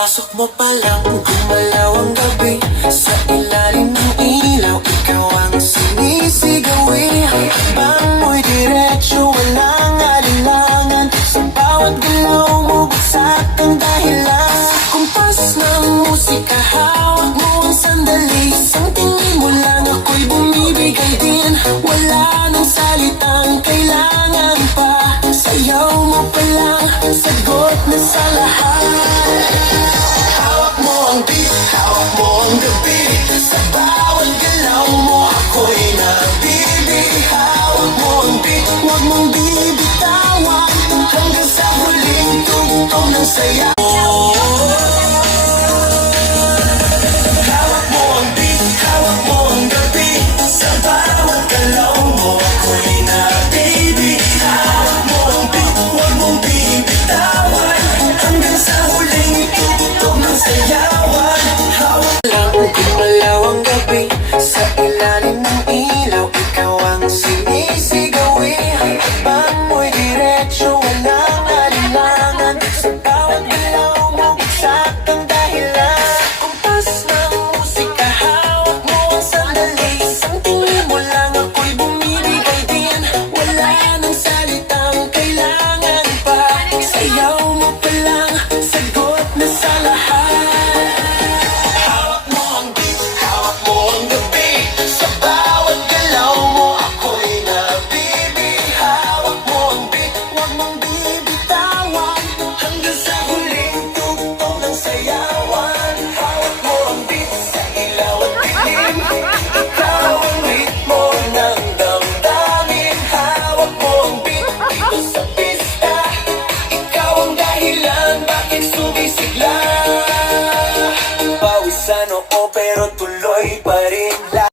Pagpasok mo pa lang, gumalaw ang gabi. Sa ilalim ng ilaw, ikaw ang sinisigawi. Habang mo'y diretso, walang alinlangan. Sa bawat galaw mo, bagsak ang dahilan. Kumpas ng musika, hawak mo ang sandali. Isang tingin mo lang, ako'y bumibigay din. Wala nang salitang kailangan pa. Sayaw mo pa lang, sagot na sa lahat. Hawak mo ang beat, hawak mo ang gabi. Sa bawat galaw mo, ako'y nabibig. Hawak mo ang beat, huwag mong bibitawan. Hanggang sa huling tugtog ng saya. Hawak mo ang beat, hawak mo ang gabi. Sa bawat galaw mo, ako'y nabibig. Hawak mo ang beat, huwag mong bibitawan. Hanggang sa huling tugtog ng sayawan. Hawak lang, gumalaw ang gabi. Sa ilalim ng ilaw, ikaw ang sinisigawi. Habang mo'y diretso, walang alinlangan. Sa bawat galaw mo, bagsak ang dahilan. Kumpas ng musika, hawak mo ang sandali. Isang tingin mo lang, ako'y bumibigay din. Wala nang salitang kailangan pa. Sayaw mo pa lang, sagot na sa lahat. Hawak mo ang beat, hawak mo ang gabi. Sa bawat galaw mo, ako'y nabibig. Hawak mo ang beat, huwag mong bibitawan. Hanggang sa huling tugtog ng sayawan. Hawak mo ang beat, sa ilaw at dilim. Ikaw ang ritmo ng damdamin. Hawak mo ang beat, dito sa pista. Ikaw ang dahilan, bakit sumisigla. Pawisan oo pero tuloy pa rin lang.